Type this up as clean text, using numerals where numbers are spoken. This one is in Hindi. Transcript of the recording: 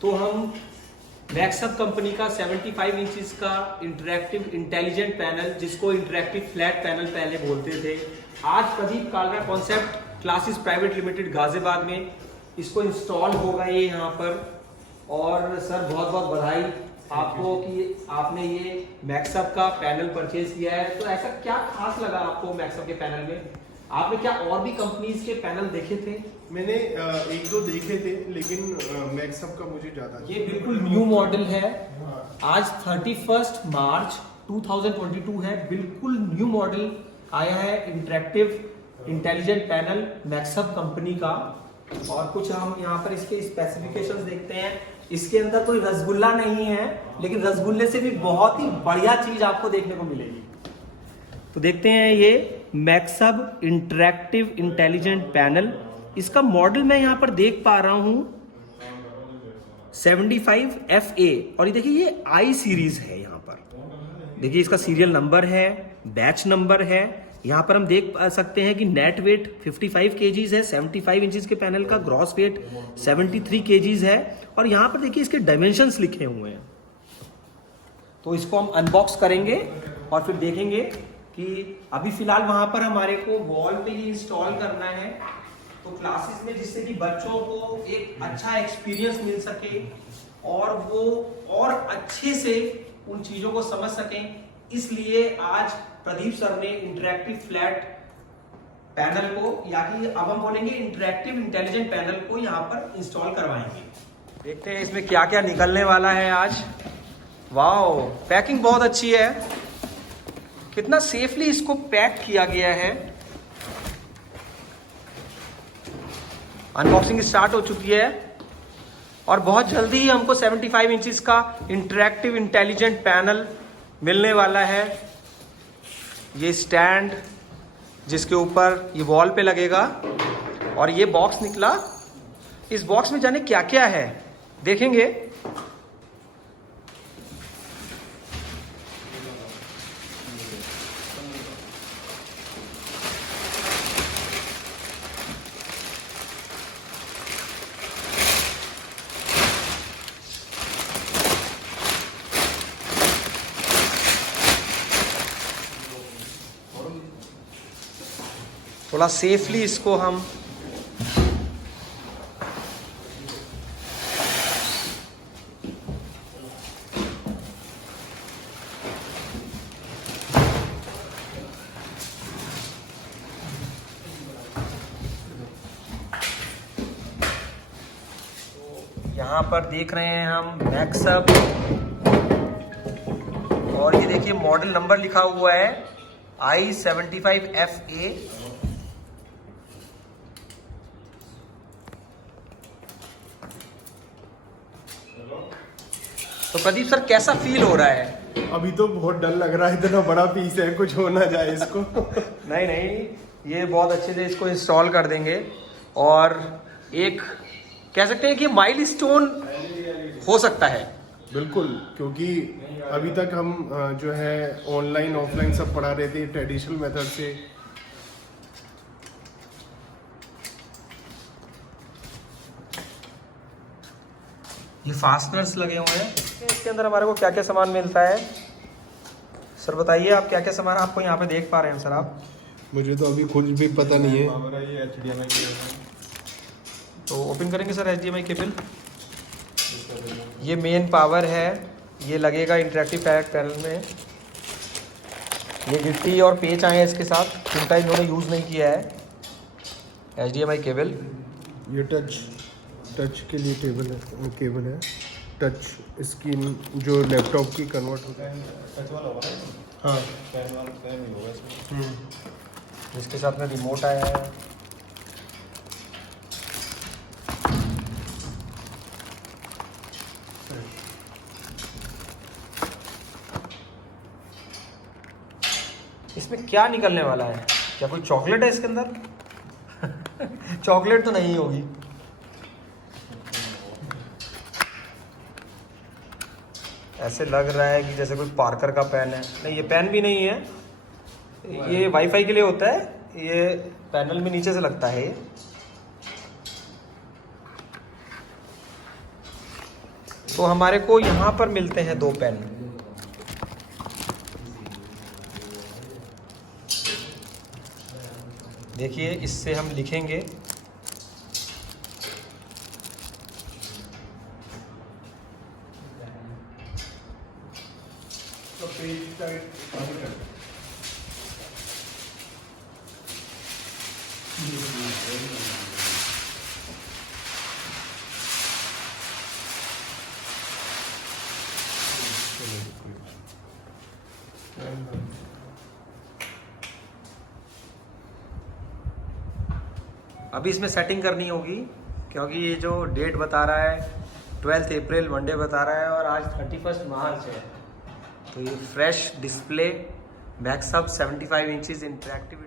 तो हम मैक्सअप कंपनी का 75 इंचेस का इंटरैक्टिव इंटेलिजेंट पैनल, जिसको इंटरैक्टिव फ्लैट पैनल पहले बोलते थे, आज Pradeep Kalra concept classes private limited Ghaziabad में इसको इंस्टॉल होगा ये यहाँ पर। और सर बहुत बहुत बधाई आपको कि आपने ये मैक्सअप का पैनल परचेज किया है। तो ऐसा क्या खास लगा आपको मैक्सअप के पैनल में? आपने क्या और भी कंपनीज के पैनल देखे थे? मैंने एक दो देखे थे, लेकिन मैक्सअप का मुझे ज्यादा। ये बिल्कुल न्यू मॉडल है। आज 31 मार्च 2022 है। बिल्कुल न्यू मॉडल आया है इंटरैक्टिव इंटेलिजेंट पैनल मैक्सअप कंपनी का। और कुछ हम यहाँ पर इसके स्पेसिफिकेशंस देखते हैं। इसके अंदर कोई रसगुल्ला नहीं है, लेकिन रसगुल्ले से भी बहुत ही बढ़िया चीज आपको देखने को मिलेगी। तो देखते हैं ये मैक्सअप इंटरैक्टिव इंटेलिजेंट पैनल। इसका मॉडल मैं यहाँ पर देख पा रहा हूँ 75FA, और ये देखिए ये आई सीरीज है। यहाँ पर देखिए इसका सीरियल नंबर है, बैच नंबर है। यहाँ पर हम देख सकते हैं कि नेट वेट 55 kgs है। 75 इंचेस के पैनल का ग्रॉस वेट 73 kgs है। और यहाँ पर देखिए इसके डायमेंशंस लिखे हुए हैं। तो इसको हम अनबॉक्स करेंगे और फिर देखेंगे कि अभी फिलहाल वहां पर हमारे को वॉल पे ही इंस्टॉल करना है, तो क्लासेस में, जिससे कि बच्चों को एक अच्छा एक्सपीरियंस मिल सके और वो और अच्छे से उन चीजों को समझ सकें। इसलिए आज प्रदीप सर ने इंटरैक्टिव फ्लैट पैनल को, या कि अब हम बोलेंगे इंटरैक्टिव इंटेलिजेंट पैनल को यहाँ पर इंस्टॉल करवाएंगे। देखते हैं इसमें क्या क्या निकलने वाला है आज। वाओ, पैकिंग बहुत अच्छी है। कितना सेफली इसको पैक किया गया है। अनबॉक्सिंग स्टार्ट हो चुकी है और बहुत जल्दी ही हमको 75 इंचेस का इंटरैक्टिव इंटेलिजेंट पैनल मिलने वाला है। ये स्टैंड जिसके ऊपर ये वॉल पे लगेगा, और ये बॉक्स निकला। इस बॉक्स में जाने क्या क्या है देखेंगे। थोड़ा सेफली इसको हम यहाँ पर देख रहे हैं हम मैक्सअप, और ये देखिए मॉडल नंबर लिखा हुआ है I75FA। तो प्रदीप सर कैसा फील हो रहा है? अभी तो बहुत डर लग रहा है, इतना बड़ा पीस है, कुछ हो ना जाए इसको। नहीं, ये बहुत अच्छे से इसको इंस्टॉल कर देंगे। और एक कह सकते हैं कि माइलस्टोन हो सकता है। बिल्कुल, क्योंकि अभी तक हम जो है ऑनलाइन ऑफलाइन सब पढ़ा रहे थे ट्रेडिशनल मेथड से। ये फास्टनर्स लगे हुए हैं। इसके अंदर हमारे को क्या क्या सामान मिलता है सर, बताइए आप क्या क्या सामान आपको यहाँ पे देख पा रहे हैं सर आप? मुझे तो अभी खुद भी पता नहीं है। तो ओपन करेंगे सर HDMI केबल। ये मेन पावर है, ये लगेगा इंटरैक्टिव पैनल में। ये गिट्टी और पेच आए हैं इसके साथ, जिनका इन्होंने यूज़ नहीं किया है। HDMI केबल, ये टच के लिए केबल है। टच स्क्रीन जो लैपटॉप की कन्वर्ट होता है। टच वाला होगा ना? हाँ, पेन वाला पेन ही होगा इसमें। जिसके साथ में रिमोट आया है। इसमें क्या निकलने वाला है? क्या कोई चॉकलेट है इसके अंदर? चॉकलेट तो नहीं होगी। ऐसे लग रहा है कि जैसे कोई पार्कर का पेन है। नहीं, ये पेन भी नहीं है, ये वाईफाई के लिए होता है। ये पैनल में नीचे से लगता है ये। तो हमारे को यहाँ पर मिलते हैं 2 पेन। देखिए इससे हम लिखेंगे। तो पेज टाइट अभी इसमें सेटिंग करनी होगी क्योंकि ये जो डेट बता रहा है 12 अप्रैल मंडे बता रहा है और आज 31 मार्च है। तो ये फ्रेश डिस्प्ले बैक सब 75 इंचेस इंटरेक्टिव